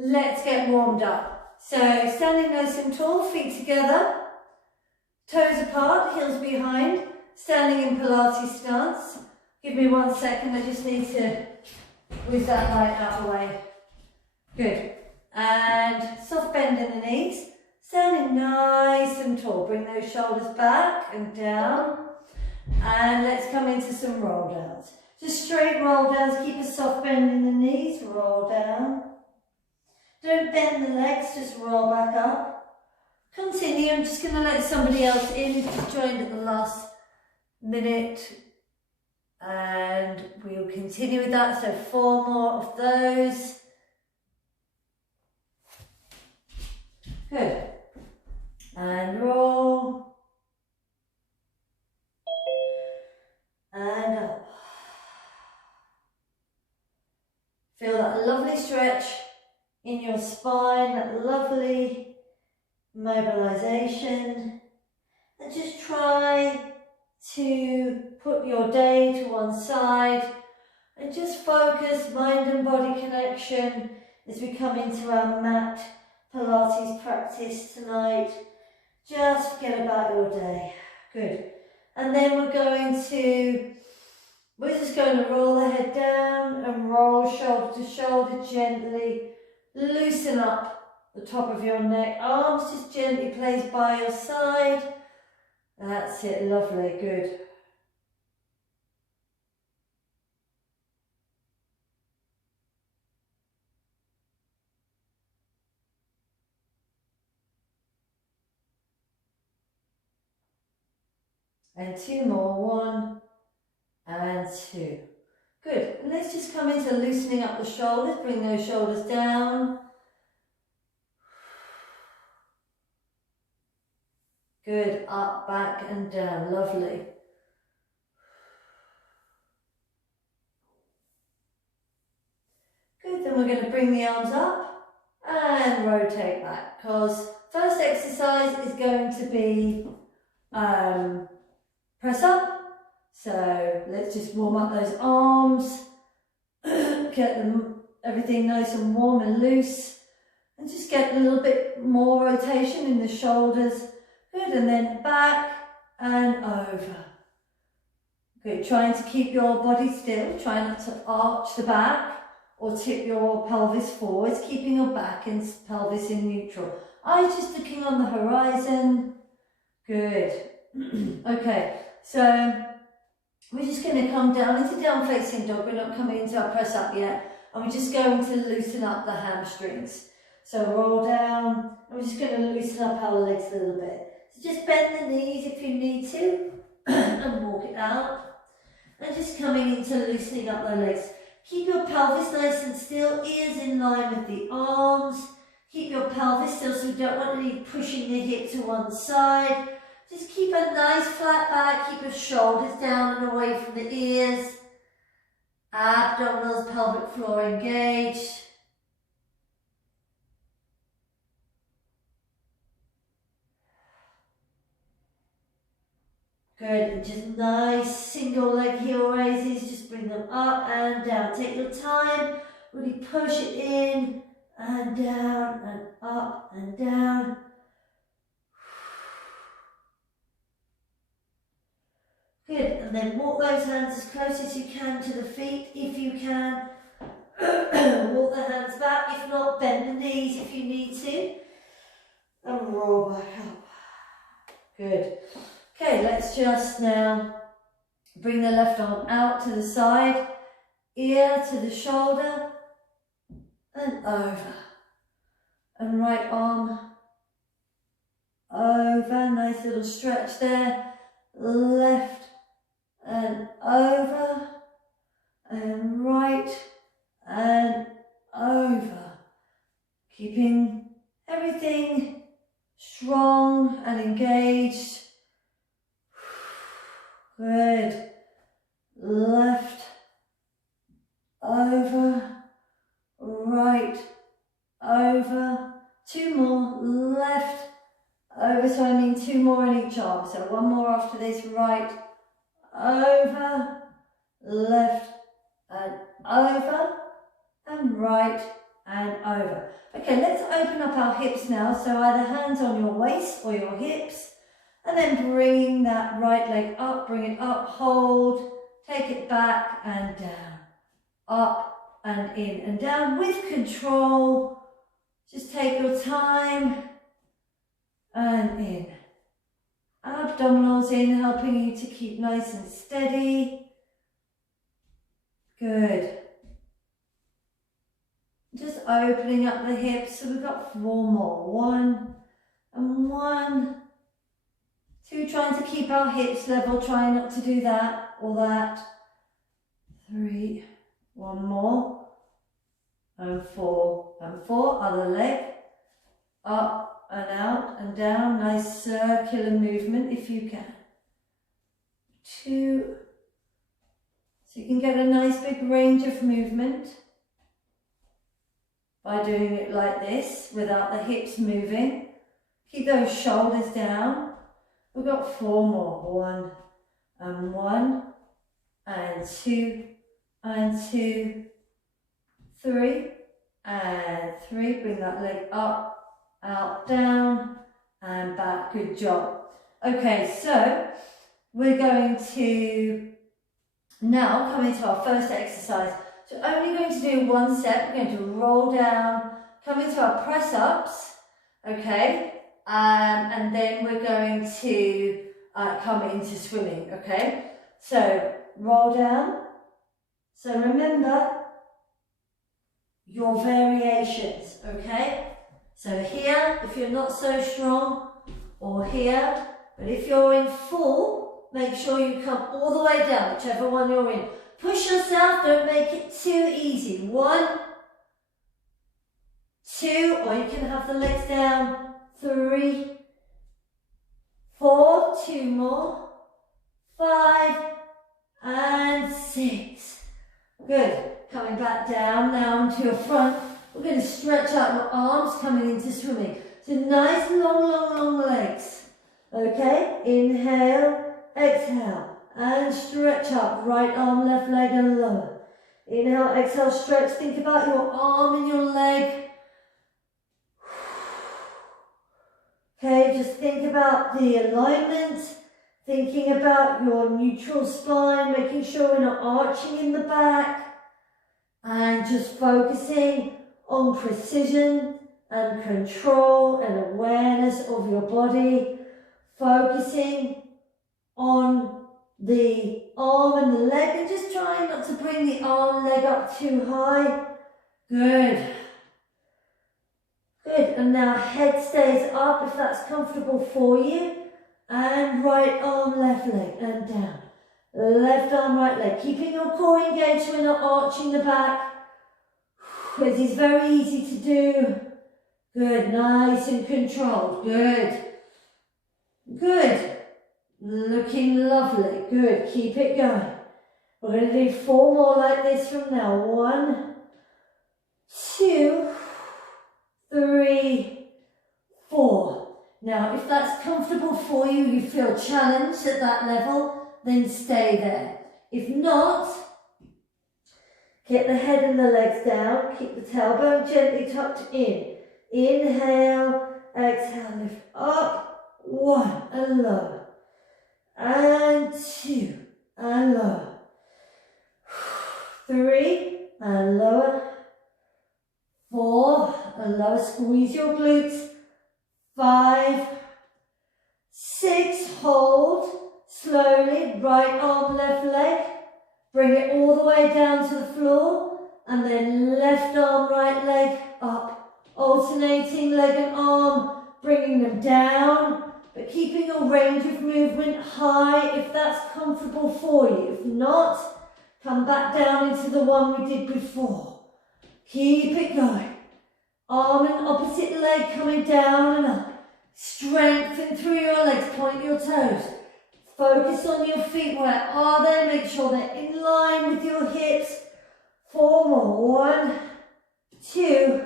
let's get warmed up. So standing nice and tall, feet together, toes apart, heels behind, standing in Pilates stance. Give me 1 second, I just need to whiz that light out of the way. Good. And soft bend in the knees, standing nice and tall. Bring those shoulders back and down. And let's come into some roll downs. Just straight roll downs, keep a soft bend in the knees, roll down. Don't bend the legs, just roll back up. Continue, I'm just going to let somebody else in who's just joined at the last minute. And we'll continue with that, so 4 more of those. Good. And roll. And up. Feel that lovely stretch in your spine, that lovely mobilization. And just try to put your day to one side and just focus mind and body connection as we come into our mat Pilates practice tonight. Just forget about your day. Good. And then we're just going to roll the head down and roll shoulder to shoulder gently. Loosen up the top of your neck. Arms just gently placed by your side. That's it, lovely, good. And 2 more, 1 and 2. Good, and let's just come into loosening up the shoulders, bring those shoulders down. Good, up, back and down, lovely. Good, then we're going to bring the arms up and rotate back, because first exercise is going to be press up. So let's just warm up those arms, get everything nice and warm and loose, and just get a little bit more rotation in the shoulders. Good, and then back and over. Good, trying to keep your body still, try not to arch the back or tip your pelvis forwards, keeping your back and pelvis in neutral. Eyes just looking on the horizon. Good. Okay, so we're just going to come down into down facing dog. We're not coming into our press up yet. And we're just going to loosen up the hamstrings. So roll down, and we're just going to loosen up our legs a little bit. So just bend the knees if you need to, and walk it out. And just coming into loosening up the legs. Keep your pelvis nice and still, ears in line with the arms. Keep your pelvis still, so you don't want to be pushing the hip to one side. Just keep a nice flat back, keep your shoulders down and away from the ears. Abdominals, pelvic floor engaged. Good, and just nice single leg heel raises, just bring them up and down. Take your time, really push it in and down and up and down. Good, and then walk those hands as close as you can to the feet, if you can. Walk the hands back, if not, bend the knees if you need to. And roll back up. Good. Okay, let's just now bring the left arm out to the side, ear to the shoulder, and over. And right arm over, nice little stretch there. Left and over, and right and over. Keeping everything strong and engaged. Good. Left, over, right, over. 2 more, left, over. So I mean 2 more in each arm. So 1 more after this, right, over, left and over, and right and over. Okay, let's open up our hips now. So either hands on your waist or your hips, and then bring that right leg up, bring it up, hold, take it back and down, up and in and down with control. Just take your time and in. Abdominals in, helping you to keep nice and steady. Good. Just opening up the hips. So we've got 4 more. 1 and 1. 2, trying to keep our hips level. Trying not to do that or that. 3, 1 more. And 4 and 4. Other leg. Up and out and down. Nice circular movement if you can. 2. So you can get a nice big range of movement by doing it like this without the hips moving. Keep those shoulders down. We've got 4 more. 1 and 1 and 2 and 2, 3 and 3. Bring that leg up, out, down and back. Good job. Okay, so we're going to now come into our first exercise. So only going to do 1 set. We're going to roll down, come into our press ups, okay, and then we're going to come into swimming, okay. So roll down. So remember your variations, okay. So here, if you're not so strong, or here, but if you're in full, make sure you come all the way down, whichever one you're in. Push yourself, don't make it too easy. 1, 2, or you can have the legs down. 3, 4, 2 more, 5, and 6. Good. Coming back down now onto your front. We're going to stretch out your arms coming into swimming. So nice long legs. Okay, inhale, exhale. And stretch up, right arm, left leg and lower. Inhale, exhale, stretch. Think about your arm and your leg. Okay, just think about the alignment. Thinking about your neutral spine, making sure we're not arching in the back. And just focusing on precision and control and awareness of your body. Focusing on the arm and the leg, and just trying not to bring the arm and leg up too high. Good. Good, and now head stays up if that's comfortable for you. And right arm, left leg, and down. Left arm, right leg. Keeping your core engaged so we're not arching the back. This is very easy to do. Good, nice and controlled. Good. Good. Looking lovely. Good. Keep it going. We're going to do 4 more like this from now. 1, 2, 3, 4. Now, if that's comfortable for you, you feel challenged at that level, then stay there. If not, get the head and the legs down. Keep the tailbone gently tucked in. Inhale, exhale, lift up. 1 and lower. And 2 and lower. 3 and lower. 4 and lower. Squeeze your glutes. 5, 6, hold. Slowly, right arm, left leg. Bring it all the way down to the floor. And then left arm, right leg up. Alternating leg and arm, bringing them down. But keeping your range of movement high if that's comfortable for you. If not, come back down into the one we did before. Keep it going. Arm and opposite leg coming down and up. Strengthen through your legs, point your toes. Focus on your feet. Where are they? Make sure they're in line with your hips. 4 more. 1, 2,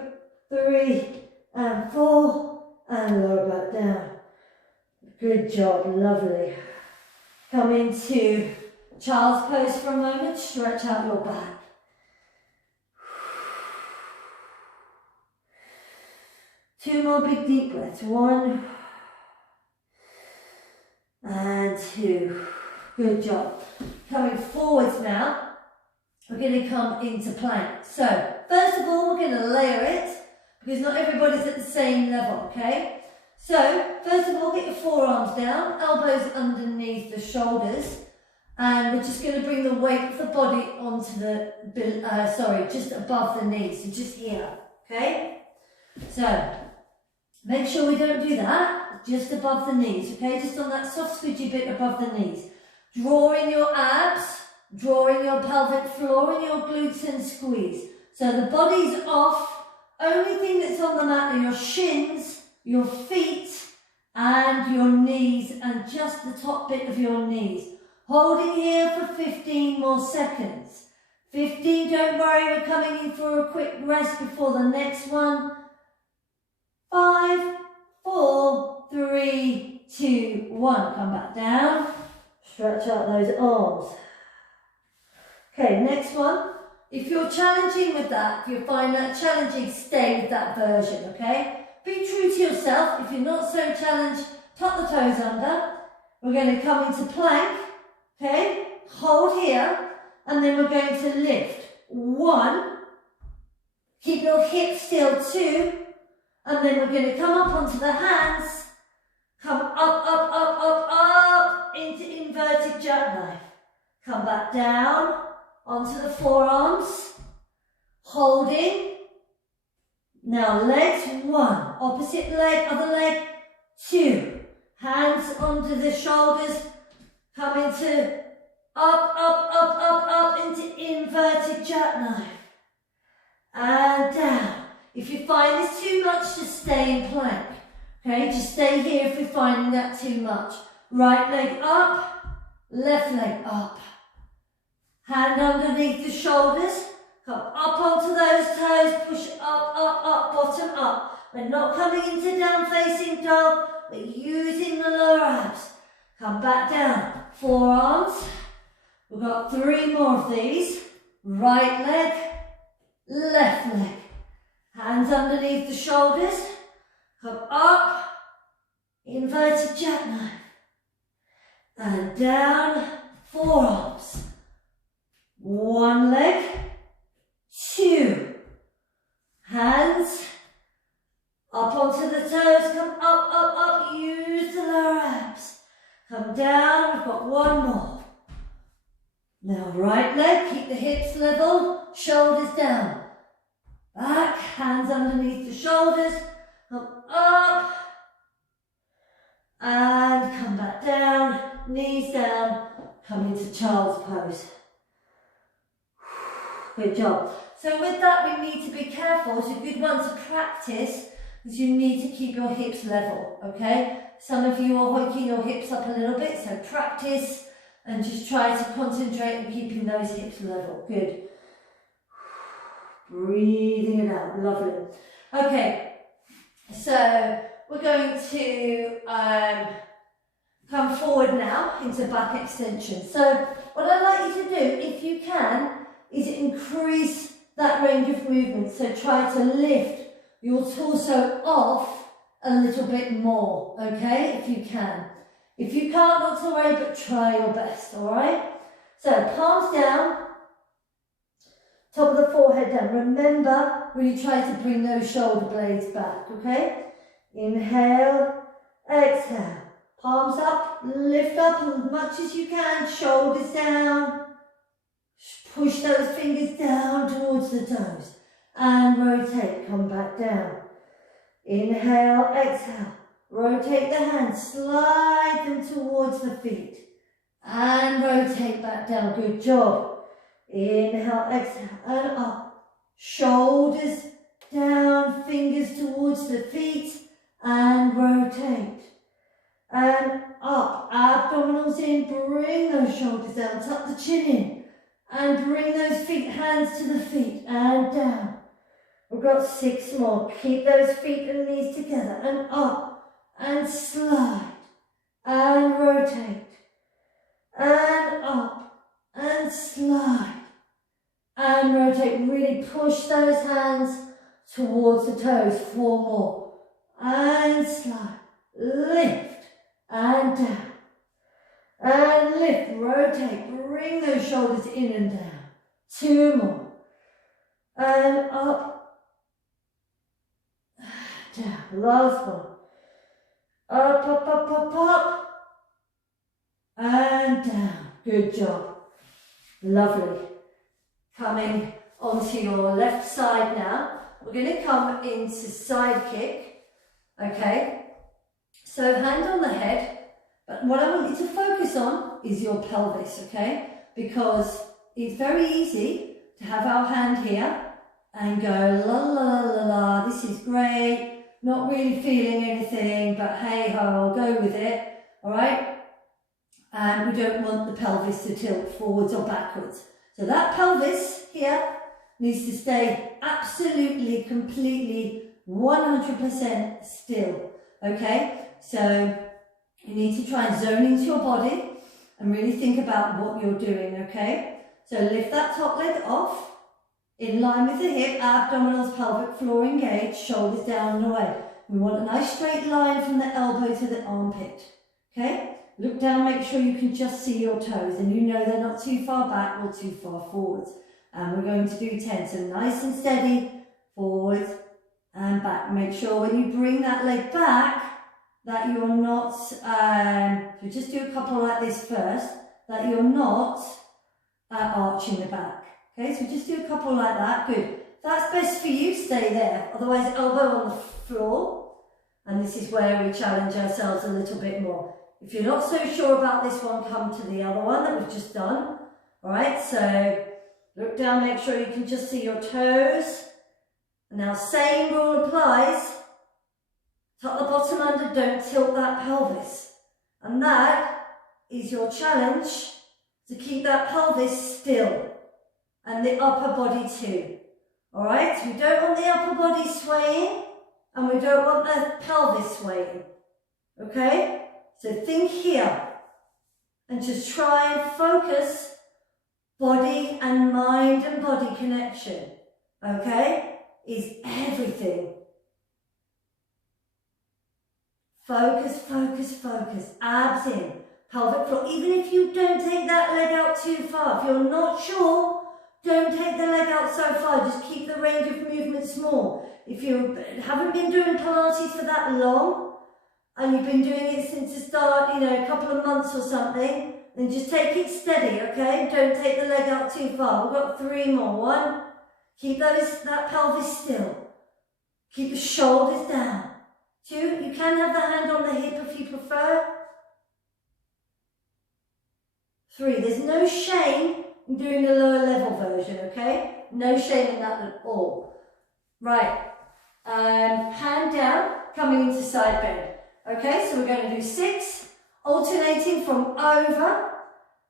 3, and 4. And lower back down. Good job, lovely. Come into child's pose for a moment, stretch out your back. 2 more big deep breaths. 1 and 2. Good job. Coming forwards now, we're going to come into plank. So, first of all, we're going to layer it because not everybody's at the same level, okay? So, first of all, get your forearms down, elbows underneath the shoulders, and we're just going to bring the weight of the body onto the, just above the knees, so just here, okay? So, make sure we don't do that, just above the knees, okay? Just on that soft squidgy bit above the knees. Draw in your abs, draw in your pelvic floor and your glutes and squeeze. So the body's off, only thing that's on the mat are your shins, your feet and your knees and just the top bit of your knees. Holding here for 15 more seconds. 15, don't worry, we're coming in for a quick rest before the next one. 5, 4, 3, 2, 1. Come back down. Stretch out those arms. Okay, next one. If you're challenging with that, if you find that challenging, stay with that version, okay? Be true to yourself. If you're not so challenged, tuck the toes under. We're going to come into plank, okay? Hold here, and then we're going to lift. 1. Keep your hips still. 2. And then we're going to come up onto the hands. Come up, into inverted jackknife. Come back down, onto the forearms. Holding. Now legs, 1. Opposite leg, other leg, 2. Hands onto the shoulders. Come into up, into inverted jackknife. And down. If you find this too much, just stay in plank. Okay, just stay here if you're finding that too much. Right leg up, left leg up. Hand underneath the shoulders. Come up onto those toes, push up, bottom up. We're not coming into down facing dog, we're using the lower abs. Come back down, forearms. We've got 3 more of these. Right leg, left leg. Hands underneath the shoulders. Come up, inverted jackknife. And down, forearms. 1 leg, 2. Hands up onto the toes. Come up, use the lower abs. Come down, we've got 1 more. Now right leg, keep the hips level, shoulders down. Back, hands underneath the shoulders. Come up and come back down, knees down, come into child's pose. Good job. So with that we need to be careful. It's a good one to practice because you need to keep your hips level, okay? Some of you are hoiking your hips up a little bit, so practice and just try to concentrate on keeping those hips level. Good. Breathing it out, lovely. Okay. So we're going to come forward now into back extension. So what I'd like you to do, if you can, is increase that range of movement. So try to lift your torso off a little bit more, okay, if you can. If you can't, not to worry, but try your best, all right? So palms down, top of the forehead down. Remember, really try to bring those shoulder blades back, okay? Inhale, exhale. Palms up, lift up as much as you can, shoulders down. Push those fingers down towards the toes. And rotate, come back down. Inhale, exhale. Rotate the hands, slide them towards the feet. And rotate back down, good job. Inhale, exhale, and up. Shoulders down, fingers towards the feet, and rotate. And up, abdominals in, bring those shoulders down, tuck the chin in, and bring those feet, hands to the feet, and down. We've got 6 more. Keep those feet and knees together, and up, and slide, and rotate, and up, and slide, and rotate. Really push those hands towards the toes. 4 more. and slide, lift and down, and lift, rotate, bring those shoulders in and down. 2 more, and up, down, last one, up, up, up, up, up, and down, good job, lovely. Coming onto your left side now, we're going to come into side kick, okay, so hand on the head, but what I want you to focus on is your pelvis, okay, because it's very easy to have our hand here and go la la la la, this is great, not really feeling anything, but hey ho, I'll go with it, alright, and we don't want the pelvis to tilt forwards or backwards. So that pelvis here needs to stay absolutely, completely, 100% still, okay? So you need to try and zone into your body and really think about what you're doing, okay? So lift that top leg off, in line with the hip, abdominals, pelvic floor engaged, shoulders down and away. We want a nice straight line from the elbow to the armpit, okay? Look down, make sure you can just see your toes and you know they're not too far back or too far forwards. And we're going to do 10, so nice and steady, forward and back. Make sure when you bring that leg back that you're not, so just do a couple like this first, that you're not arching the back. Okay, so just do a couple like that, good. If that's best for you, stay there. Otherwise, elbow on the floor. And this is where we challenge ourselves a little bit more. If you're not so sure about this one, come to the other one that we've just done. All right, so look down, make sure you can just see your toes. Now, same rule applies. Tuck the bottom under, don't tilt that pelvis. And that is your challenge, to keep that pelvis still. And the upper body too. All right, so we don't want the upper body swaying and we don't want the pelvis swaying. Okay? So think here and just try and focus body and mind and body connection, okay, is everything. Focus, focus, focus, abs in, pelvic floor. Even if you don't take that leg out too far, if you're not sure, don't take the leg out so far, just keep the range of movement small. If you haven't been doing Pilates for that long, and you've been doing it since the start, you know, a couple of months or something, then just take it steady, okay? Don't take the leg out too far. We've got 3 more. 1, keep that pelvis still. Keep the shoulders down. 2, you can have the hand on the hip if you prefer. 3, there's no shame in doing the lower level version, okay? No shame in that at all. Right, hand down, coming into side bend. Okay, so we're going to do 6, alternating from over,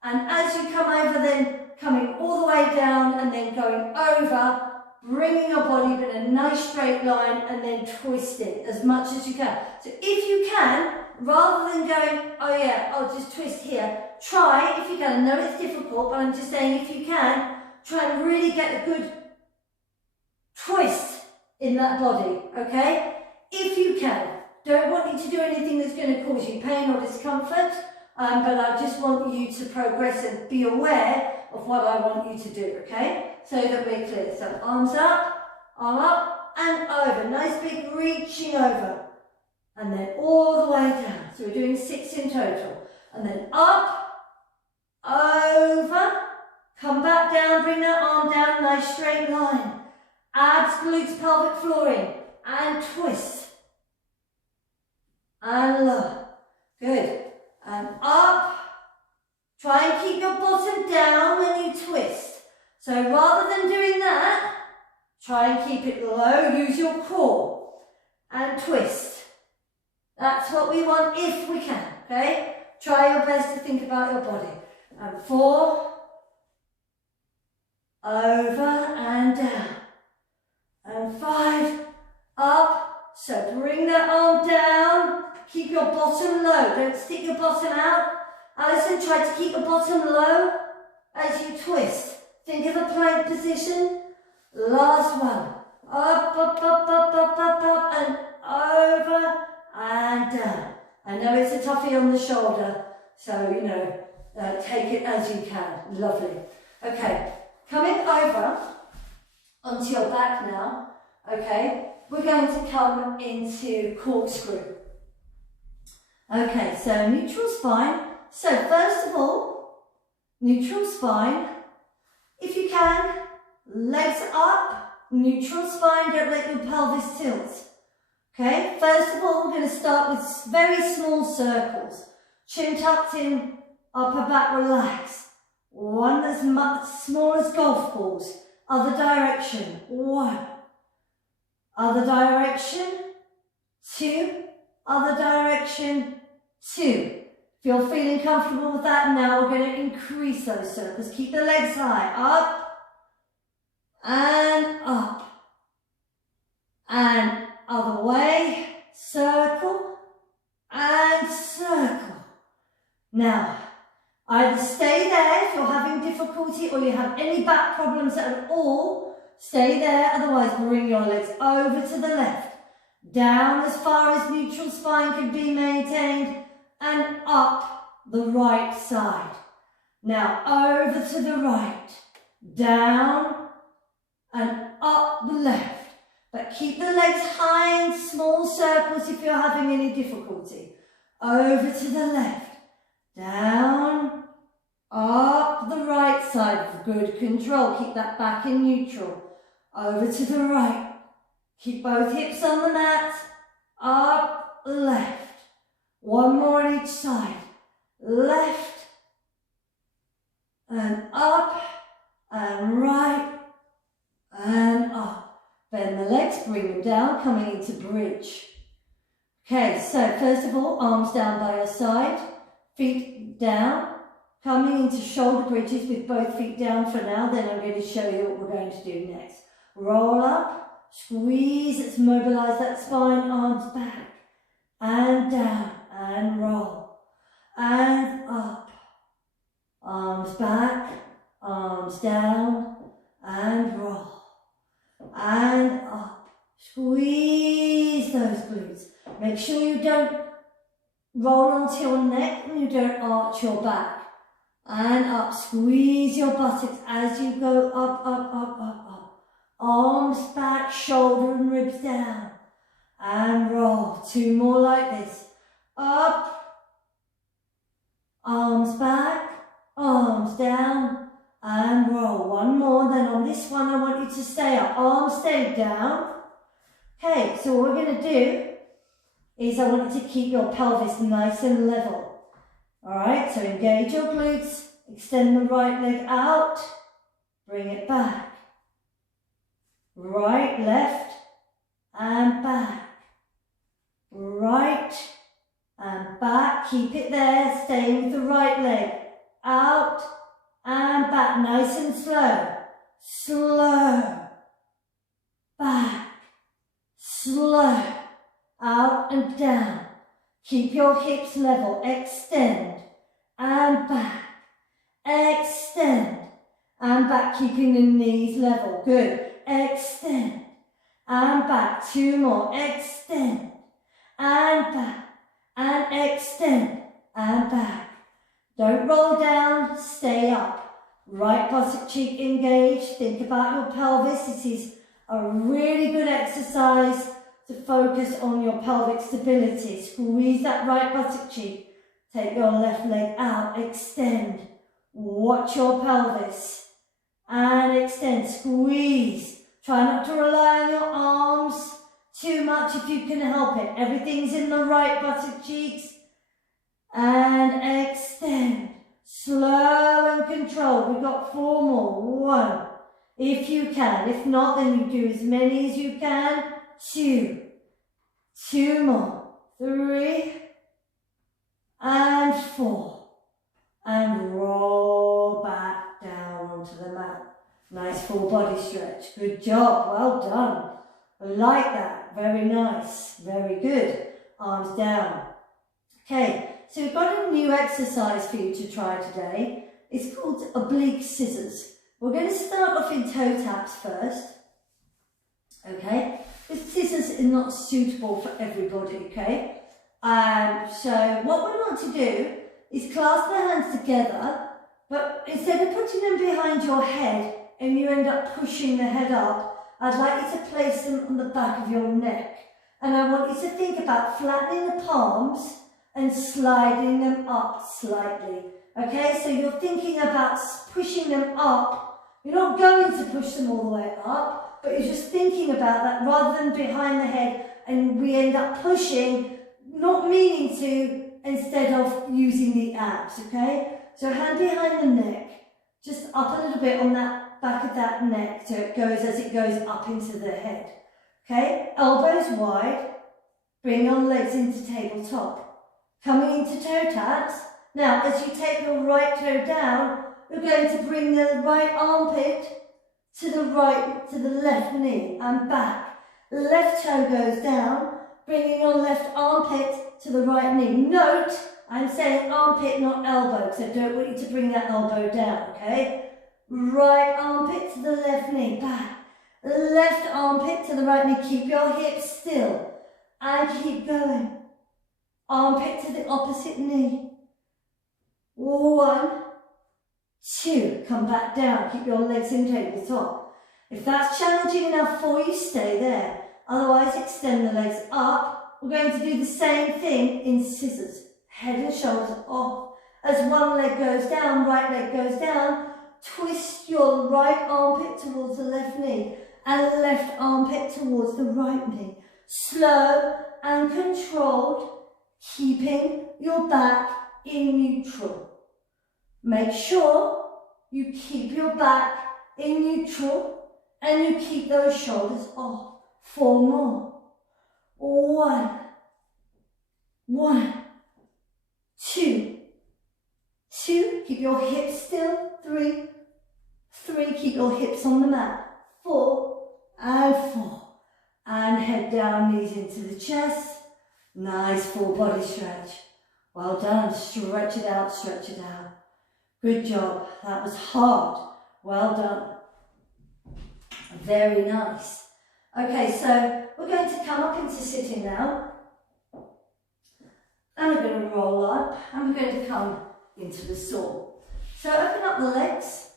and as you come over, then coming all the way down and then going over, bringing your body up in a nice straight line and then twist it as much as you can. So if you can, rather than going, oh yeah, I'll just twist here, try, if you can, I know it's difficult, but I'm just saying if you can, try and really get a good twist in that body, okay? If you can. Don't want you to do anything that's going to cause you pain or discomfort, but I just want you to progress and be aware of what I want you to do, okay? So that we're clear. So arms up, arm up and over. Nice big reaching over. And then all the way down. So we're doing 6 in total. And then up, over, come back down, bring that arm down, nice straight line. Abs, glutes, pelvic flooring, and twist. And lower. Good. And up. Try and keep your bottom down when you twist. So rather than doing that, try and keep it low. Use your core. And twist. That's what we want if we can. Okay? Try your best to think about your body. And 4. Over and down. And 5. Up. So bring that arm down. Keep your bottom low. Don't stick your bottom out. Alison, try to keep your bottom low as you twist. Think of a plank position. Last one. Up, up, up, up, up, up, up, and over fluffy on the shoulder. So, you know, take it as you can. Lovely. Okay, coming over onto your back now. Okay, we're going to come into corkscrew. Okay, so neutral spine. So first of all, neutral spine. If you can, legs up, neutral spine, don't let your pelvis tilt. Okay, first of all, we're going to start with very small circles. Chin tucked in, upper back relaxed. One as small as golf balls. Other direction, 1. Other direction, 2. Other direction, 2. If you're feeling comfortable with that, now we're going to increase those circles. Keep the legs high, up, and up. And other way, circle, and circle. Now, either stay there if you're having difficulty or you have any back problems at all, stay there, otherwise bring your legs over to the left, down as far as neutral spine can be maintained, and up the right side. Now over to the right, down and up the left, but keep the legs high in small circles if you're having any difficulty. Over to the left, down, up the right side with good control. Keep that back in neutral. Over to the right. Keep both hips on the mat. Up, left. One more on each side. Left, and up, and right, and up. Bend the legs, bring them down, coming into bridge. Okay, so first of all, arms down by your side. Feet down, coming into shoulder bridges with both feet down for now, then I'm going to show you what we're going to do next. Roll up, squeeze, let's mobilize that spine, arms back, and down, and roll, and up, arms back, arms down, and roll, and up, squeeze those glutes. Make sure you don't roll onto your neck and you don't arch your back. And up, squeeze your buttocks as you go up, up, up, up, up. Arms back, shoulder and ribs down. And roll. 2 more like this. Up, arms back, arms down, and roll. 1 more, then on this one I want you to stay up. Arms stay down. Okay, so what we're going to do is I want you to keep your pelvis nice and level. Alright, so engage your glutes, extend the right leg out, bring it back. Right, left, and back. Right, and back, keep it there, stay with the right leg. Out, and back, nice and slow. Slow. Back. Slow. Out and down. Keep your hips level. Extend and back. Extend and back, keeping the knees level. Good. Extend and back. 2 more. Extend and back. And extend and back. Don't roll down. Stay up. Right buttock cheek engaged. Think about your pelvis. This is a really good exercise to focus on your pelvic stability. Squeeze that right buttock cheek. Take your left leg out. Extend. Watch your pelvis. And extend. Squeeze. Try not to rely on your arms too much if you can help it. Everything's in the right buttock cheeks. And extend. Slow and controlled. We've got 4 more. 1. If you can. If not, then you do as many as you can. 2. 2 more. 3. And 4. And roll back down onto the mat. Nice full body stretch. Good job. Well done. I like that. Very nice. Very good. Arms down. Okay, so we've got a new exercise for you to try today. It's called oblique scissors. We're going to start off in toe taps first. Okay, the scissors is not suitable for everybody, okay? So what we want to do is clasp the hands together, but instead of putting them behind your head and you end up pushing the head up, I'd like you to place them on the back of your neck. And I want you to think about flattening the palms and sliding them up slightly. Okay, so you're thinking about pushing them up. You're not going to push them all the way up, but you're just thinking about that rather than behind the head, and we end up pushing, not meaning to, instead of using the abs, okay? So hand behind the neck, just up a little bit on that back of that neck, so it goes as it goes up into the head. Okay, elbows wide, bring your legs into tabletop. Coming into toe taps. Now, as you take your right toe down, you're going to bring the right armpit to the left knee and back. Left toe goes down, bringing your left armpit to the right knee. Note, I'm saying armpit, not elbow, because I don't want you to bring that elbow down, okay? Right armpit to the left knee, back. Left armpit to the right knee. Keep your hips still and keep going. Armpit to the opposite knee. 1, 2. Come back down. Keep your legs in tabletop. If that's challenging enough for you, stay there. Otherwise, extend the legs up. We're going to do the same thing in scissors. Head and shoulders off. As one leg goes down, right leg goes down, twist your right armpit towards the left knee and left armpit towards the right knee. Slow and controlled, keeping your back in neutral. Make sure you keep your back in neutral and you keep those shoulders off. 4 more. 1, 2, keep your hips still. 3, keep your hips on the mat. 4, and head down, knees into the chest. Nice full body stretch. Well done. Stretch it out, stretch it out. Good job. That was hard. Well done. Very nice. Okay, so we're going to come up into sitting now. And we're going to roll up and we're going to come into the saw. So open up the legs.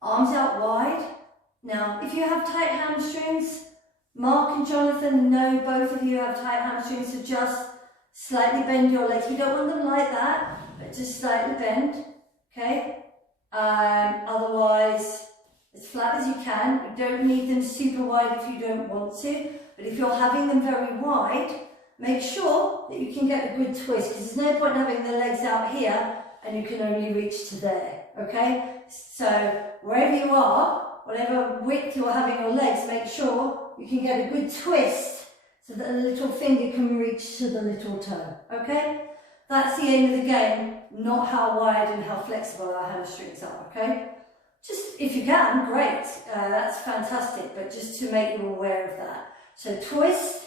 Arms out wide. Now, if you have tight hamstrings, Mark and Jonathan know both of you have tight hamstrings, so just slightly bend your legs. We don't want them like that, but just slightly bend, okay? Otherwise, as flat as you can. You don't need them super wide if you don't want to, but if you're having them very wide, make sure that you can get a good twist, because there's no point having the legs out here and you can only reach to there, okay? So wherever you are, whatever width you're having your legs, make sure you can get a good twist so that the little finger can reach to the little toe, okay? That's the aim of the game, not how wide and how flexible our hamstrings are, okay? Just, if you can, great, that's fantastic, but just to make you aware of that. So twist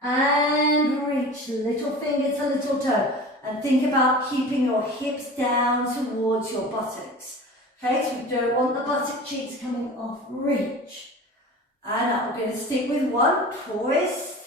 and reach, little finger to little toe, and think about keeping your hips down towards your buttocks. Okay, so we don't want the buttock cheeks coming off. Reach. And up. We're going to stick with 1. Twist.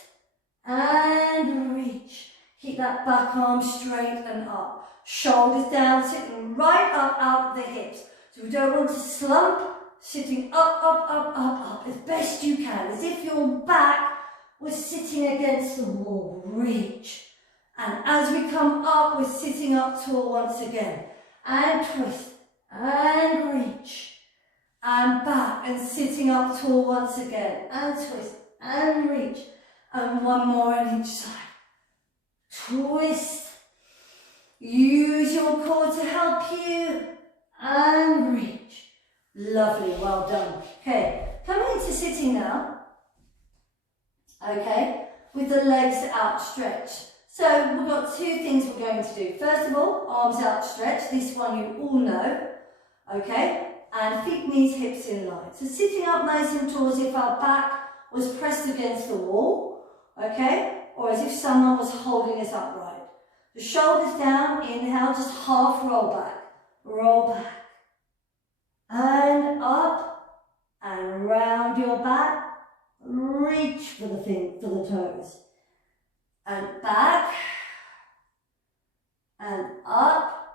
And reach. Keep that back arm straight and up. Shoulders down, sitting right up out of the hips. So we don't want to slump. Sitting up, up, up, up, up. As best you can. As if your back was sitting against the wall. Reach. And as we come up, we're sitting up tall once again. And twist. And reach, and back, and sitting up tall once again, and twist, and reach, and 1 more on each side. Twist, use your core to help you, and reach. Lovely, well done. Okay, coming into sitting now, okay, with the legs outstretched. So we've got 2 things we're going to do. First of all, arms outstretched, this one you all know. Okay, and feet, knees, hips in line. So sitting up nice and tall as if our back was pressed against the wall, okay, or as if someone was holding us upright. The shoulders down, inhale, just half roll back, and up, and round your back, reach for the toes, and back, and up,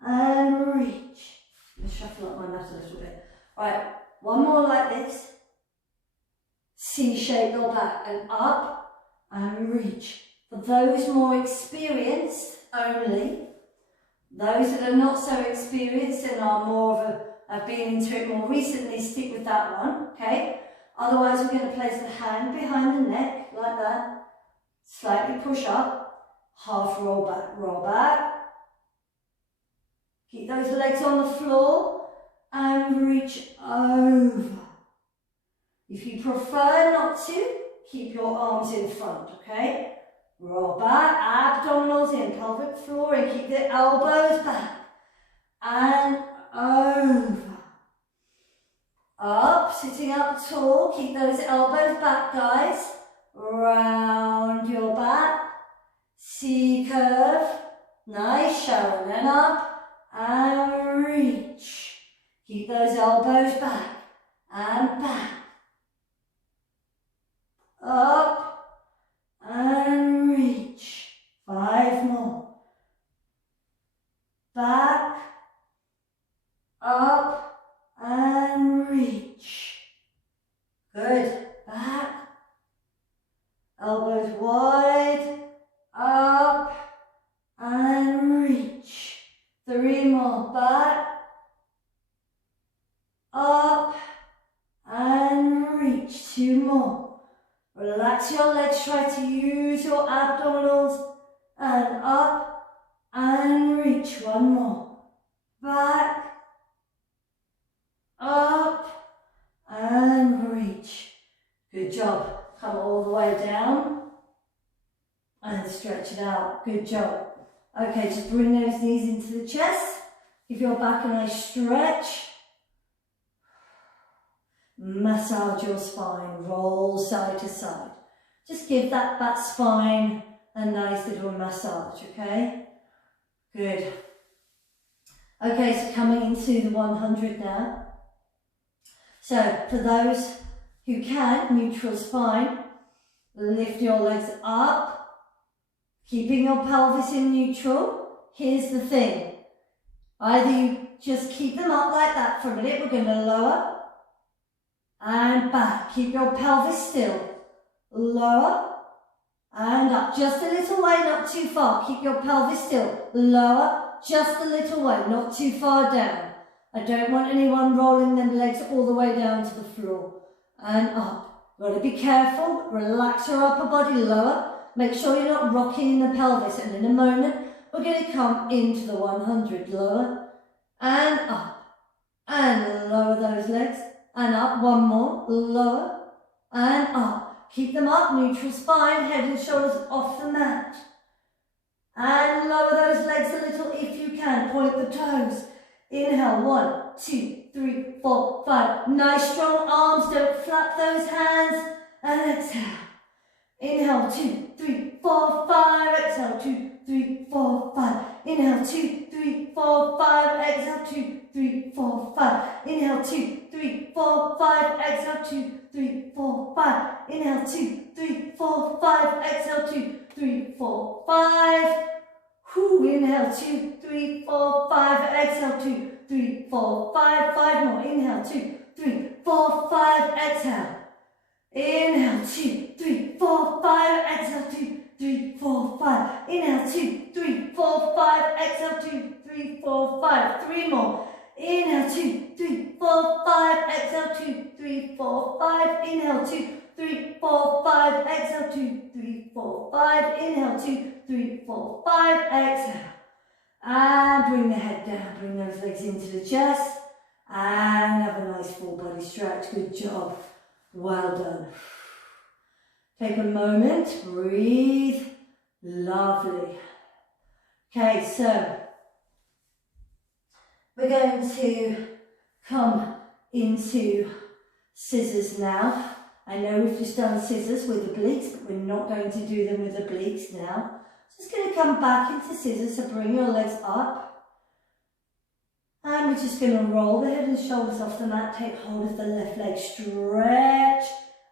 and reach. Let's shuffle up my mat a little bit. Right, one more like this. C-shape your back, and up, and reach. For those more experienced only, those that are not so experienced and are more of have been into it more recently, stick with that one, okay? Otherwise, we're going to place the hand behind the neck, like that. Slightly push up, half roll back, roll back. Keep those legs on the floor and reach over. If you prefer not to, keep your arms in front, okay? Roll back, abdominals in, pelvic floor, and keep the elbows back. And over. Up, sitting up tall, keep those elbows back, guys. Round your back. C curve. Nice, Sharon. And up, and reach. Keep those elbows back, and back. Up, and reach. 5 more. Back, up, and reach. Good. Back, elbows wide, up, and reach. 3 more. Back, up, and reach. 2 more. Relax your legs, try to use your abdominals, and up, and reach. 1 more. Back, up, and reach. Good job. Come all the way down, and stretch it out. Good job. Okay, just bring those knees into the chest. Give your back a nice stretch. Massage your spine, roll side to side. Just give that spine a nice little massage, okay? Good. Okay, so coming into the 100 now. So for those who can, neutral spine, lift your legs up, keeping your pelvis in neutral. Here's the thing. Either you just keep them up like that for a minute. We're going to lower and back. Keep your pelvis still. Lower and up. Just a little way, not too far. Keep your pelvis still. Lower, just a little way, not too far down. I don't want anyone rolling their legs all the way down to the floor. And up. You've got to be careful. Relax your upper body. Lower. Make sure you're not rocking the pelvis. And in a moment, we're going to come into the 100. Lower and up. And lower those legs. And up, 1 more, lower, and up. Keep them up, neutral spine, head and shoulders off the mat. And lower those legs a little if you can, point the toes. Inhale, 1, 2, 3, 4, 5. Nice strong arms, don't flap those hands. And exhale. Inhale, 2, 3, 4, 5. Exhale, 2, 3, 4, 5. Inhale, 2, 3, 4, 5. Exhale, 2, 3, 4, 5. Inhale, 2, 3, 4, 5. Exhale, 2, 3, 4, 5. Inhale, 2, 3, 4, 5. Exhale, 2, 3, 4, 5. Inhale, 2, 3, 4, 5. Exhale, 2, 3, 4, 5. 5 more. Inhale, 2, 3, 4, 5. Exhale. Inhale, 2, 3, 4, 5. Exhale, 2, 3, 4, 5. Inhale, 2, 3, 4, 5. Exhale, 2, 3, 4, 5. 3 more. Inhale, 2, 3, 4, 5. Exhale, 2, 3, 4, 5. Inhale, 2, 3, 4, 5. Exhale, 2, 3, 4, 5. Inhale, 2, 3, 4, 5. Exhale. And bring the head down. Bring those legs into the chest. And have a nice full body stretch. Good job. Well done. Take a moment. Breathe. Lovely. Okay, so we're going to come into scissors now. I know we've just done scissors with the obliques, but we're not going to do them with the obliques now. Just going to come back into scissors, so bring your legs up. And we're just going to roll the head and shoulders off the mat, take hold of the left leg, stretch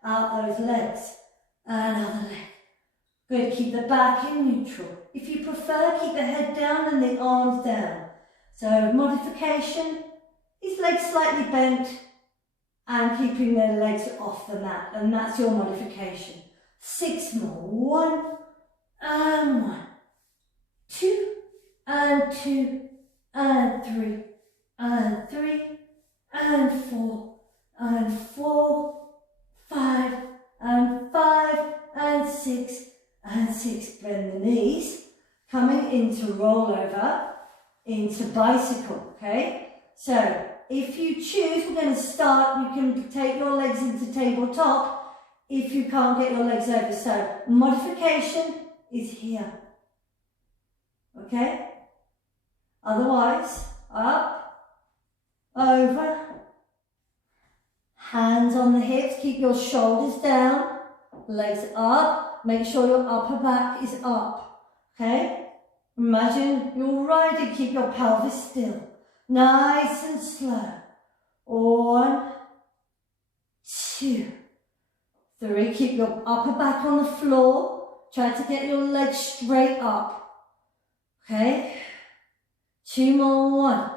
out those legs. And other leg. Good, keep the back in neutral. If you prefer, keep the head down and the arms down. So modification is legs slightly bent and keeping their legs off the mat, and that's your modification. 6 more. 1 and 1. 2 and 2 and 3 and 3 and 4 and 4, 5 and 5 and 6 and 6. Bend the knees, coming into rollover, into bicycle, okay? So if you choose, we're going to start, you can take your legs into tabletop if you can't get your legs over. So modification is here, okay? Otherwise, up, over, hands on the hips, keep your shoulders down, legs up, make sure your upper back is up, okay? Imagine you're riding, keep your pelvis still, nice and slow. 1, 2, 3, keep your upper back on the floor, try to get your legs straight up, okay? 2 more, 1,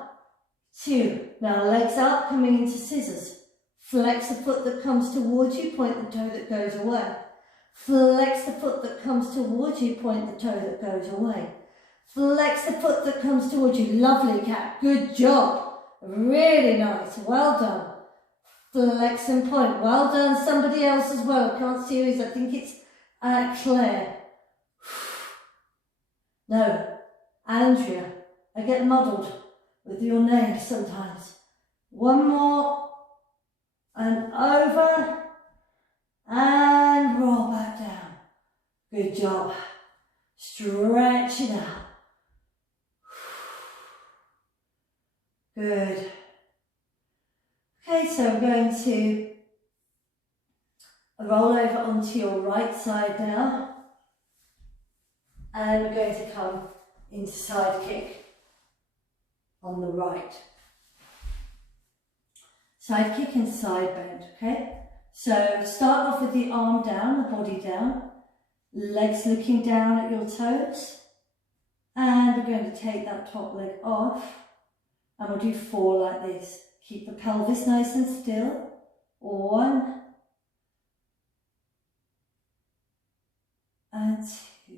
2, now legs up, coming into scissors. Flex the foot that comes towards you, point the toe that goes away. Flex the foot that comes towards you, point the toe that goes away. Flex the foot that comes towards you. Lovely, cat. Good job. Really nice. Well done. Flex and point. Well done. Somebody else as well. I can't see who's. I think it's Claire. No, Andrea. I get muddled with your name sometimes. 1 more. And over. And roll back down. Good job. Stretch it out. Good. Okay, so I'm going to roll over onto your right side now. And we're going to come into side kick on the right. Side kick and side bend, okay? So start off with the arm down, the body down, legs looking down at your toes. And we're going to take that top leg off. And we'll do 4 like this. Keep the pelvis nice and still. 1 and 2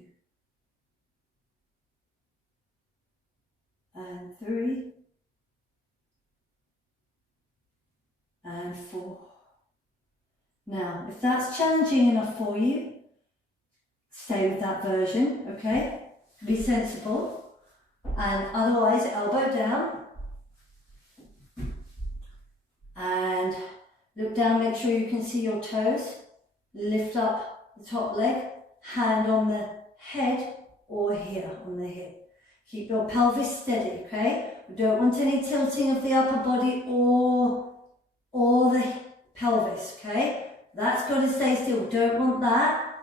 and 3 and 4. Now, if that's challenging enough for you, stay with that version, okay? Be sensible. And otherwise, elbow down. And look down, make sure you can see your toes. Lift up the top leg, hand on the head or here on the hip. Keep your pelvis steady, okay? We don't want any tilting of the upper body or the pelvis, okay? That's got to stay still. We don't want that.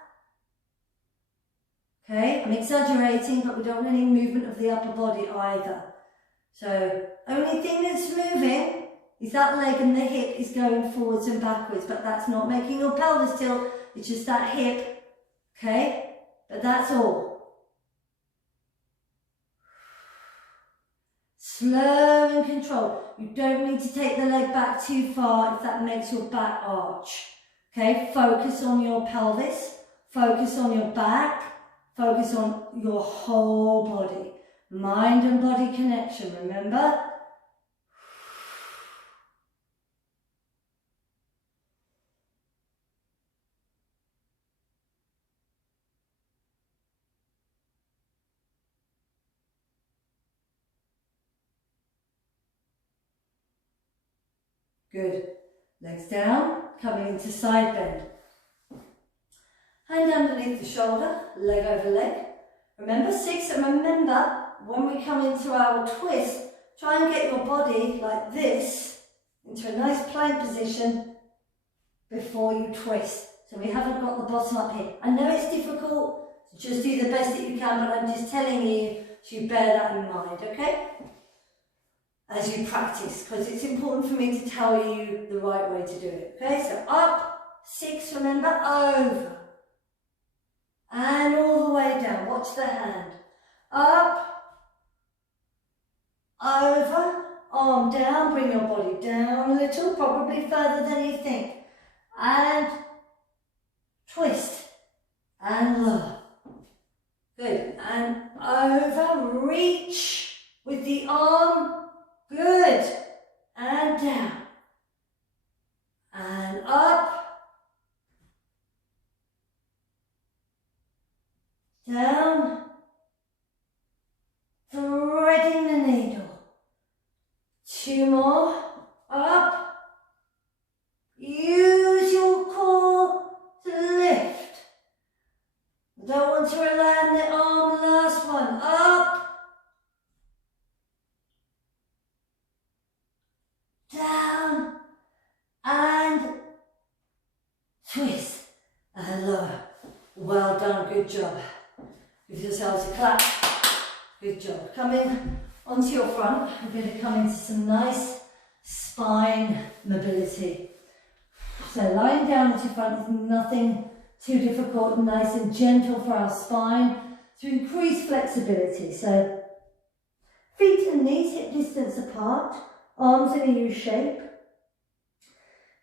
Okay, I'm exaggerating, but we don't want any movement of the upper body either. So, only thing that's moving is that leg, and the hip is going forwards and backwards, but that's not making your pelvis tilt, it's just that hip, okay? But that's all. Slow and controlled. You don't need to take the leg back too far if that makes your back arch. Okay, focus on your pelvis, focus on your back, focus on your whole body. Mind and body connection, remember? Good. Legs down, coming into side bend. Hand underneath the shoulder, leg over leg. Remember 6, and remember when we come into our twist, try and get your body like this into a nice plank position before you twist. So we haven't got the bottom up here. I know it's difficult, so just do the best that you can, but I'm just telling you to bear that in mind, okay? As you practice, because it's important for me to tell you the right way to do it. Okay, so up, 6, remember, over, and all watch the hand. Up, over, arm down, bring your body down a little, probably further than you think. And twist, and lower. Good, and over, reach with the arm, good, and down, and up, down, threading the needle. 2 more, up, use your core to lift. Don't want to rely on the arm, last one, up, down, and twist, and lower. Well done, good job. Give yourselves a clap. Good job. Coming onto your front, we're going to come into some nice spine mobility. So lying down at your front is nothing too difficult, nice and gentle for our spine to increase flexibility. So feet and knees hip distance apart, arms in a U shape.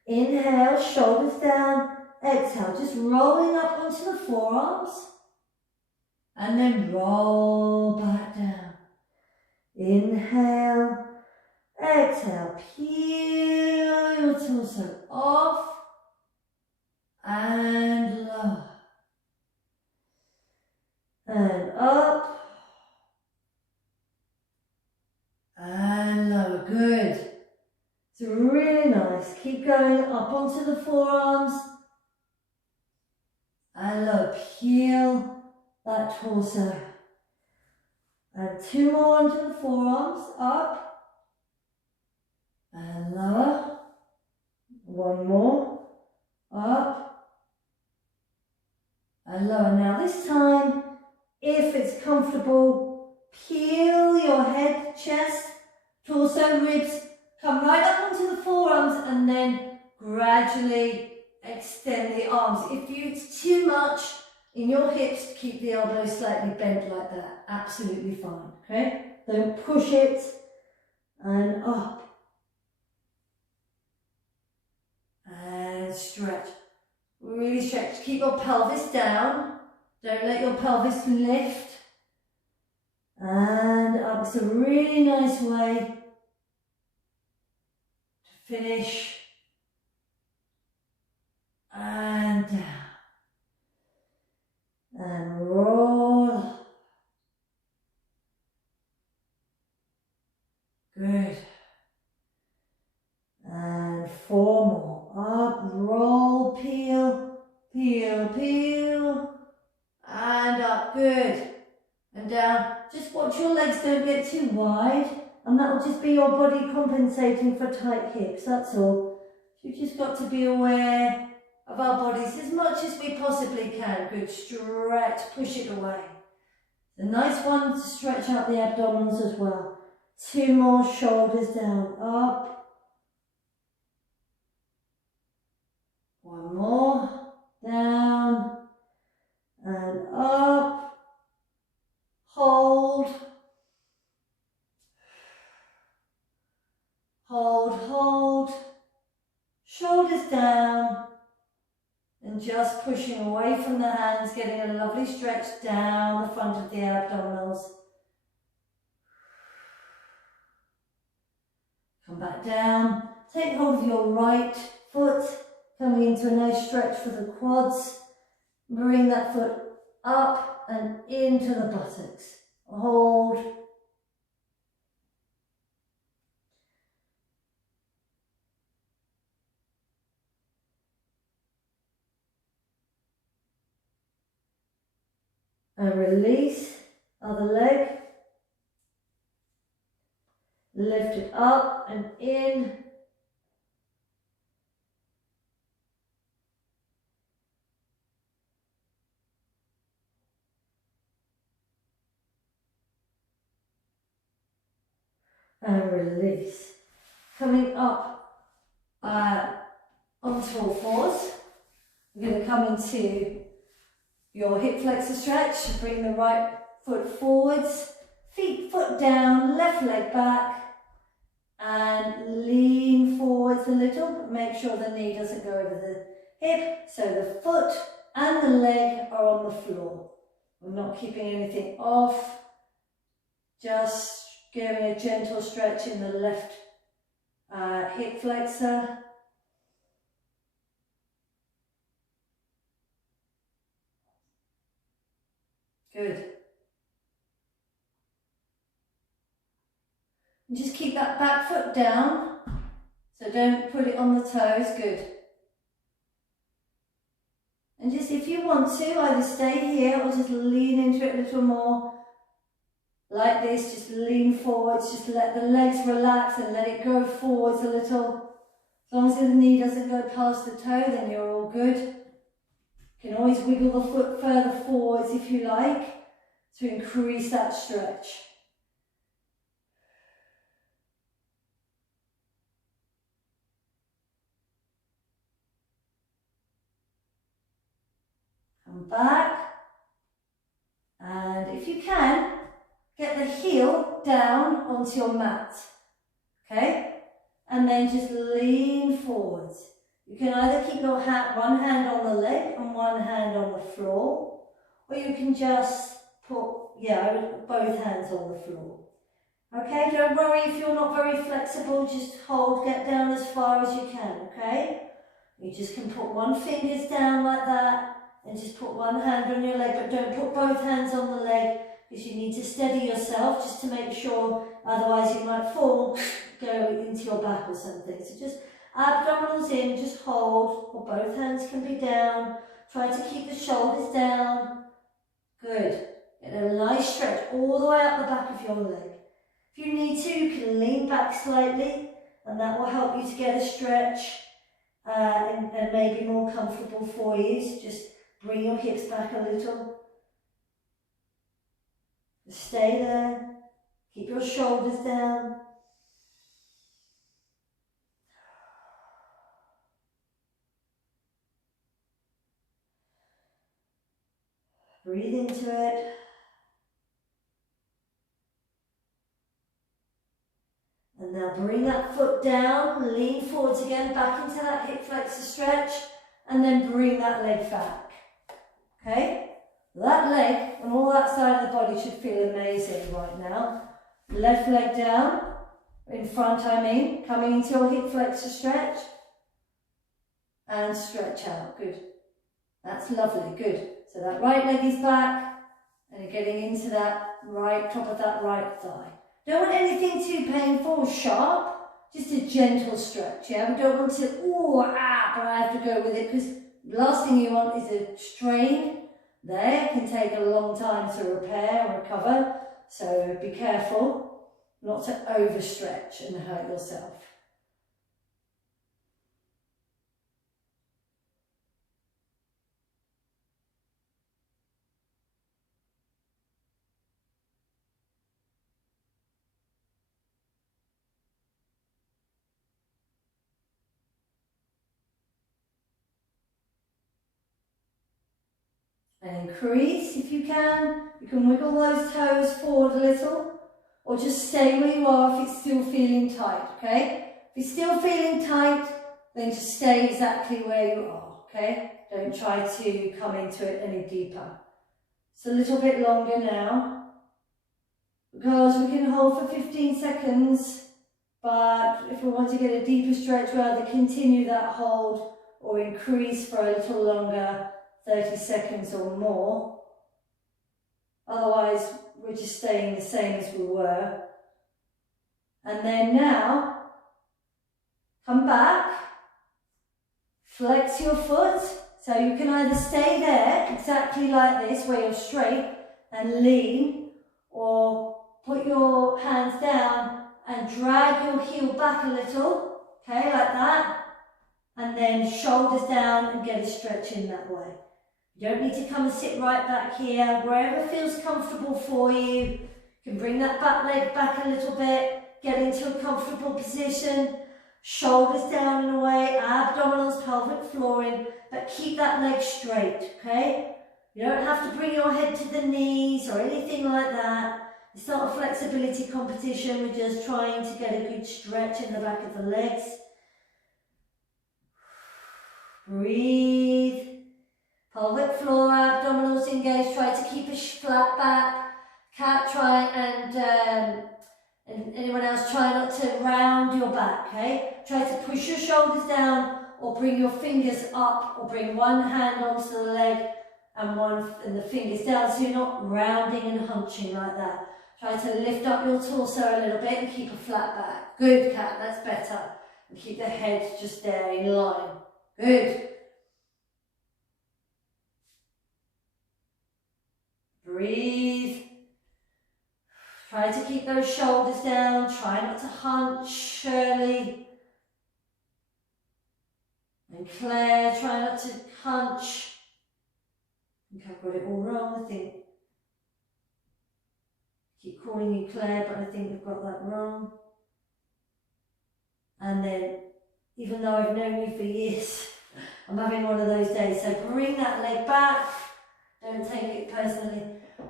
Inhale, shoulders down, exhale, just rolling up onto the forearms and then roll back down. Inhale, exhale, peel your torso off and lower and up and lower. Good. It's really nice. Keep going up onto the forearms and lower. Peel that torso. And 2 more onto the forearms, up and lower. 1 more, up and lower. Now this time, if it's comfortable, peel your head, chest, torso, ribs, come right up onto the forearms and then gradually extend the arms. If it's too much in your hips, keep the elbows slightly bent like that. Absolutely fine, okay? Don't push it, and up. And stretch. Really stretch. Keep your pelvis down. Don't let your pelvis lift. And up. It's a really nice way to finish. And down. And roll. Good. And 4 more. Up, roll, peel, peel, peel. And up, good. And down. Just watch your legs don't get too wide. And that will just be your body compensating for tight hips, that's all. You've just got to be aware of our bodies as much as we possibly can. Good, stretch, push it away. A nice one to stretch out the abdominals as well. 2 more, shoulders down, up. 1 more, down, and up. Hold. Hold, hold. Shoulders down. And just pushing away from the hands, getting a lovely stretch down the front of the abdominals. Come back down. Take hold of your right foot, coming into a nice stretch for the quads. Bring that foot up and into the buttocks. Hold. And release, other leg. Lift it up and in. And release. Coming up onto all fours. We're going to come into your hip flexor stretch. Bring the right foot forwards, foot down, left leg back, and lean forwards a little, but make sure the knee doesn't go over the hip, so the foot and the leg are on the floor. We're not keeping anything off, just giving a gentle stretch in the left hip flexor. Good. And just keep that back foot down, so don't put it on the toes. Good. And just if you want to, either stay here or just lean into it a little more. Like this, just lean forwards, just let the legs relax and let it go forwards a little. As long as the knee doesn't go past the toe, then you're all good. You can always wiggle the foot further forwards if you like, to increase that stretch. Come back, and if you can, get the heel down onto your mat, okay? And then just lean forwards. You can either keep your one hand on the leg and one hand on the floor, or you can just put, I would put both hands on the floor. Okay, don't worry if you're not very flexible, just hold, get down as far as you can, okay? You just can put one finger down like that, and just put one hand on your leg, but don't put both hands on the leg, because you need to steady yourself just to make sure, otherwise you might fall, go into your back or something. So just abdominals in, just hold, or both hands can be down. Try to keep the shoulders down. Good. Get a nice stretch all the way up the back of your leg. If you need to, you can lean back slightly, and that will help you to get a stretch and maybe more comfortable for you. So just bring your hips back a little. Just stay there. Keep your shoulders down. Breathe into it. And now bring that foot down, lean forwards again, back into that hip flexor stretch, and then bring that leg back. Okay? That leg and all that side of the body should feel amazing right now. Left leg down, in front coming into your hip flexor stretch, and stretch out. Good. That's lovely, good. So that right leg is back, and you're getting into that right, top of that right thigh. Don't want anything too painful or sharp, just a gentle stretch, yeah? We don't want to, but I have to go with it, because the last thing you want is a strain. There can take a long time to repair and recover, so be careful not to overstretch and hurt yourself. And increase if you can. You can wiggle those toes forward a little, or just stay where you are if it's still feeling tight, okay? If you're still feeling tight, then just stay exactly where you are, okay? Don't try to come into it any deeper. It's a little bit longer now, because we can hold for 15 seconds, but if we want to get a deeper stretch, we'll either continue that hold or increase for a little longer, 30 seconds or more. Otherwise, we're just staying the same as we were. And then now, come back, flex your foot. So you can either stay there, exactly like this, where you're straight, and lean, or put your hands down and drag your heel back a little, okay, like that. And then shoulders down and get a stretch in that way. You don't need to come and sit right back here. Wherever feels comfortable for you. You can bring that back leg back a little bit, get into a comfortable position, shoulders down and away, abdominals, pelvic floor in, but keep that leg straight, okay? You don't have to bring your head to the knees or anything like that. It's not a flexibility competition, we're just trying to get a good stretch in the back of the legs. Breathe. Pelvic floor, abdominals engaged, try to keep a flat back. Cat, try and anyone else, try not to round your back, okay? Try to push your shoulders down or bring your fingers up, or bring one hand onto the leg and the fingers down, so you're not rounding and hunching like that. Try to lift up your torso a little bit and keep a flat back. Good, Cat, that's better. And keep the head just there in line. Good. Breathe. Try to keep those shoulders down. Try not to hunch, Shirley. And Claire, try not to hunch. I think I've got it all wrong, I think. Keep calling you Claire, but I think we've got that wrong. And then, even though I've known you for years, I'm having one of those days. So bring that leg back. Don't take it personally.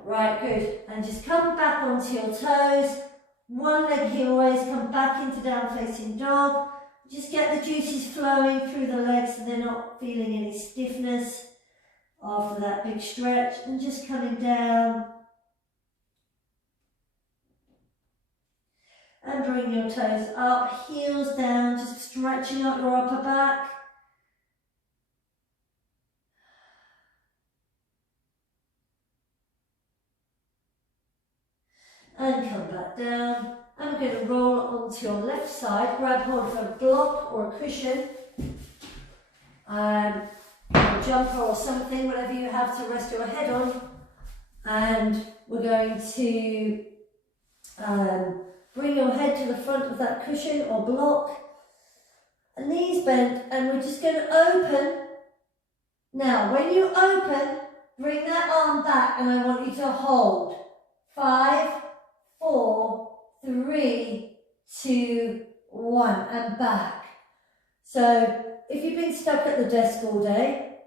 Right, good. And just come back onto your toes. One leg heel raise, come back into down facing dog. Just get the juices flowing through the legs so they're not feeling any stiffness after that big stretch. And just coming down. And bring your toes up, heels down, just stretching up your upper back. And come back down. I'm going to roll onto your left side, grab hold of a block or a cushion, or a jumper or something, whatever you have to rest your head on. And we're going to bring your head to the front of that cushion or block, and knees bent, and we're just going to open. Now, when you open, bring that arm back, and I want you to hold. 5, 4, 3, 2, 1, and back. So, if you've been stuck at the desk all day,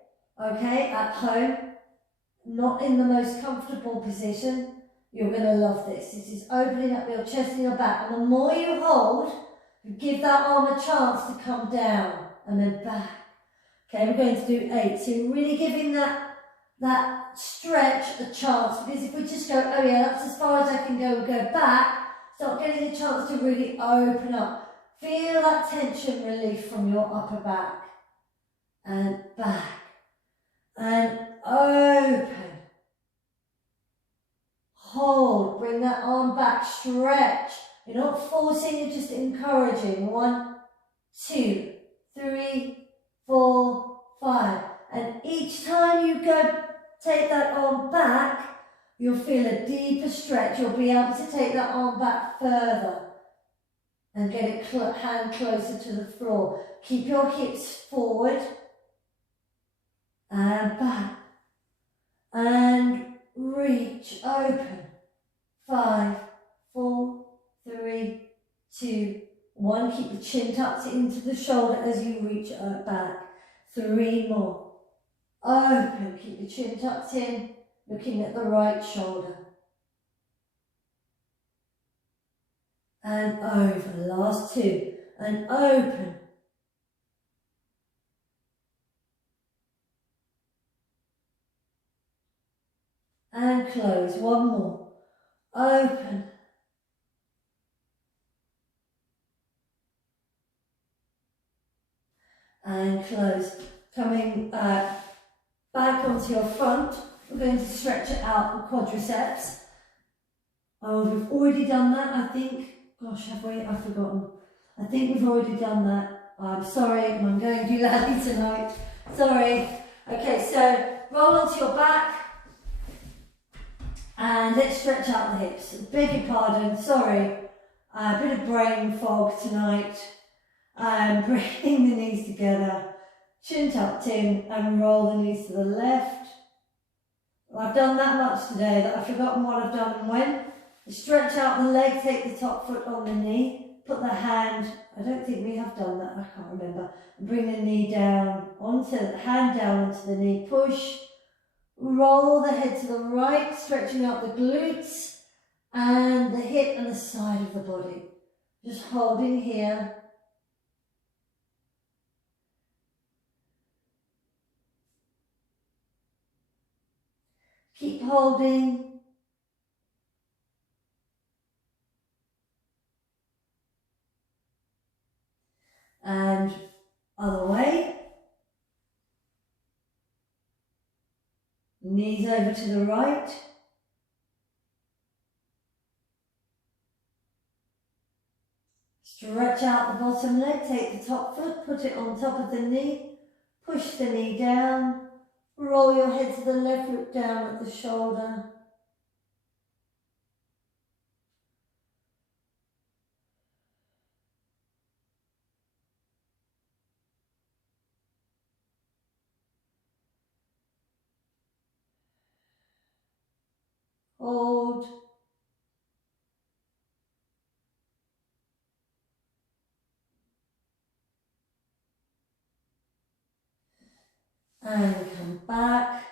okay, at home, not in the most comfortable position, you're going to love this. This is opening up your chest and your back. And the more you hold, you give that arm a chance to come down and then back. Okay, we're going to do 8. So you're really giving that stretch a chance. Because if we just go, oh yeah, that's as far as I can go, and go back, start getting a chance to really open up. Feel that tension relief from your upper back. And back. And open. Hold, bring that arm back, stretch. You're not forcing, you're just encouraging. 1, 2, 3, 4, 5. And each time you go, take that arm back, you'll feel a deeper stretch. You'll be able to take that arm back further and get it hand closer to the floor. Keep your hips forward and back. And reach, open. 5, 4, 3, 2, 1. Keep the chin tucked into the shoulder as you reach back. 3 more. Open, keep the chin tucked in, looking at the right shoulder. And over, last 2. And open. And close, 1 more. Open. And close. Coming back onto your front, we're going to stretch it out the quadriceps. Oh, we've already done that, I think. Gosh, have we? I've forgotten. I think we've already done that. I'm sorry, I'm going too loudly tonight. Sorry. Okay, so roll onto your back. And let's stretch out the hips. Beg your pardon, sorry. A bit of brain fog tonight. Bring the knees together. Chin tucked in and roll the knees to the left. Well, I've done that much today that I've forgotten what I've done and when. Stretch out the leg, take the top foot on the knee. Put the hand, I don't think we have done that, I can't remember. And bring the knee down, hand down onto the knee. Push, Roll the head to the right, stretching out the glutes and the hip and the side of the body. Just holding here. Keep holding. And other way. Knees over to the right. Stretch out the bottom leg, take the top foot, put it on top of the knee, push the knee down, roll your head to the left, look down at the shoulder. Hold. And come back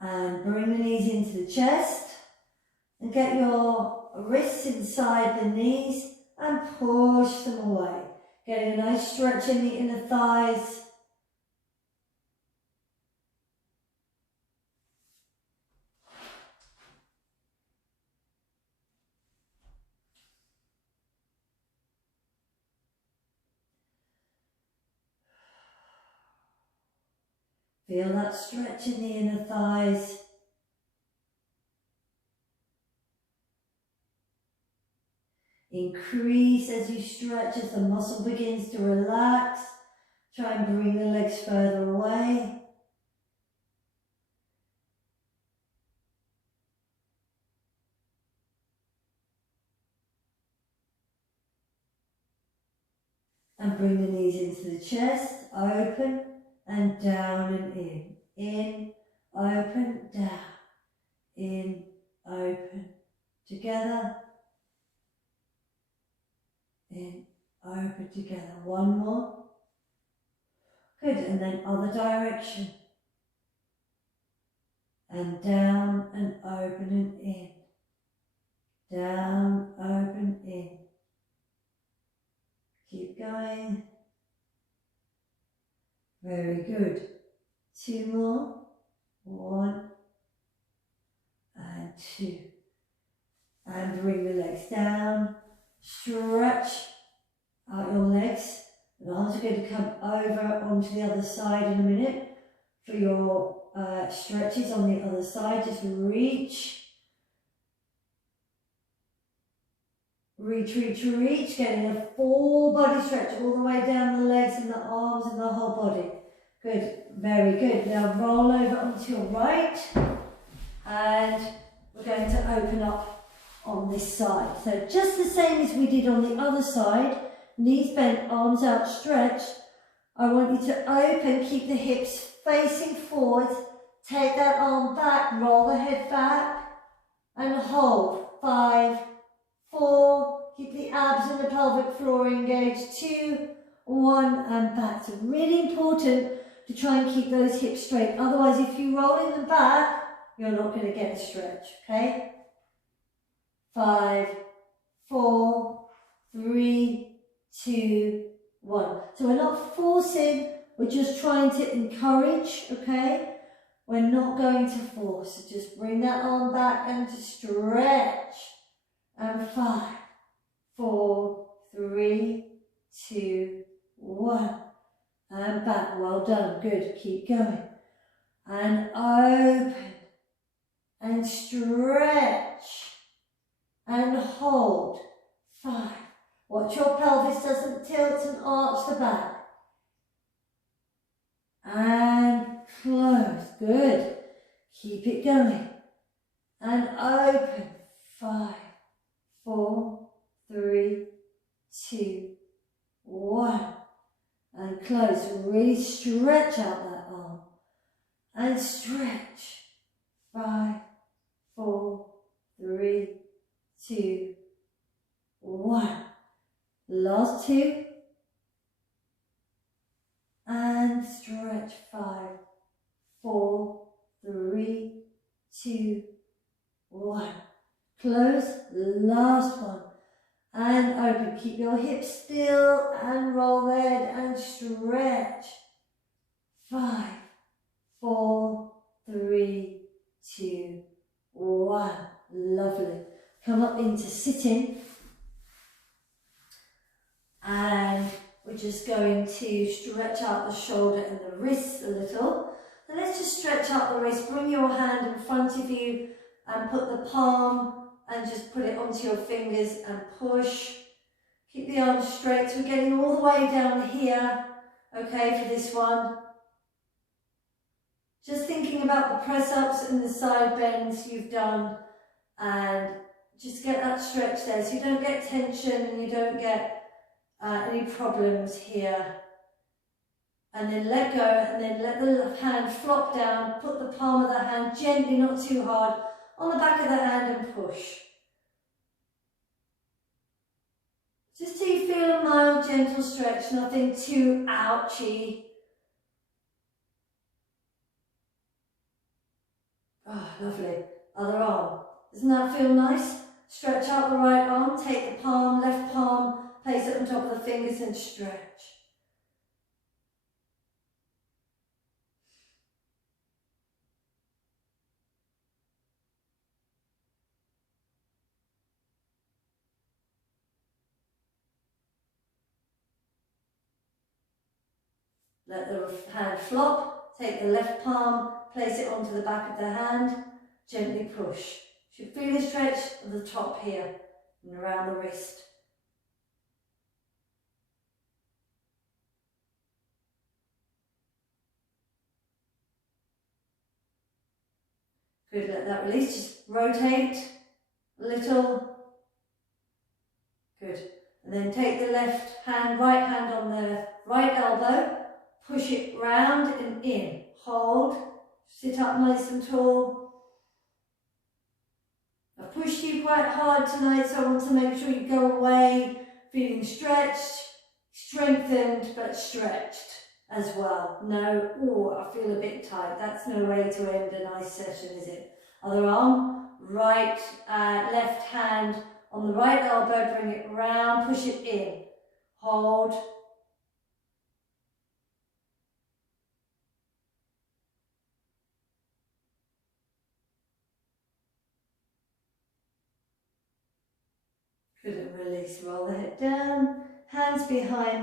and bring the knees into the chest and get your wrists inside the knees and push them away. Getting a nice stretch in the inner thighs. Feel that stretch in the inner thighs. Increase as you stretch, as the muscle begins to relax. Try and bring the legs further away. And bring the knees into the chest, open and down and in, open, down, in, open, together, in, open, together. One more. Good, and then other direction. And down and open and in. Down, open, in. Keep going. Very good. Two more. One and two. And bring the legs down. Stretch out your legs. The arms are going to come over onto the other side in a minute for your stretches on the other side. Just reach. Reach, reach, reach, getting a full body stretch all the way down the legs and the arms and the whole body. Good, very good. Now roll over onto your right and we're going to open up on this side. So just the same as we did on the other side, knees bent, arms outstretched. I want you to open, keep the hips facing forwards, take that arm back, roll the head back and hold. 5, 4, keep the abs and the pelvic floor engaged. 2, 1, and back. So really important to try and keep those hips straight. Otherwise, if you roll in the back, you're not going to get a stretch, okay? 5, 4, 3, 2, 1. So we're not forcing, we're just trying to encourage, okay? We're not going to force. So just bring that arm back and to stretch. And 5, 4, 3, 2, 1. And back. Well done. Good. Keep going. And open. And stretch. And hold. 5. Watch your pelvis doesn't tilt and arch the back. And close. Good. Keep it going. And open. 5, 4, 3, 2, 1. And close. Really stretch out that arm. And stretch. 5, 4, 3, 2, 1. Last 2. And stretch. 5, 4, 3, 2, 1. Close, last one. And open. Keep your hips still and roll the head and stretch. 5, 4, 3, 2, 1. Lovely. Come up into sitting. And we're just going to stretch out the shoulder and the wrists a little. And let's just stretch out the wrist. Bring your hand in front of you and put the palm and just put it onto your fingers and push. Keep the arms straight. So we're getting all the way down here, okay, for this one. Just thinking about the press-ups and the side bends you've done, and just get that stretch there so you don't get tension and you don't get any problems here. And then let go, and then let the hand flop down. Put the palm of the hand gently, not too hard, on the back of the hand and push. Just till you feel a mild, gentle stretch, nothing too ouchy. Oh, lovely. Other arm. Doesn't that feel nice? Stretch out the right arm, take the palm, left palm, place it on top of the fingers and stretch. Let the hand flop, take the left palm, place it onto the back of the hand, gently push. Should feel a stretch at the top here and around the wrist. Good, let that release, just rotate a little. Good, and then take the left hand, right hand on the right elbow, push it round and in, hold, sit up nice and tall. I've pushed you quite hard tonight, so I want to make sure you go away feeling stretched, strengthened, but stretched as well. No, oh, I feel a bit tight. That's no way to end a nice session, is it? Other arm, right, left hand on the right elbow, bring it round, push it in, hold. Good, and release, roll the head down, hands behind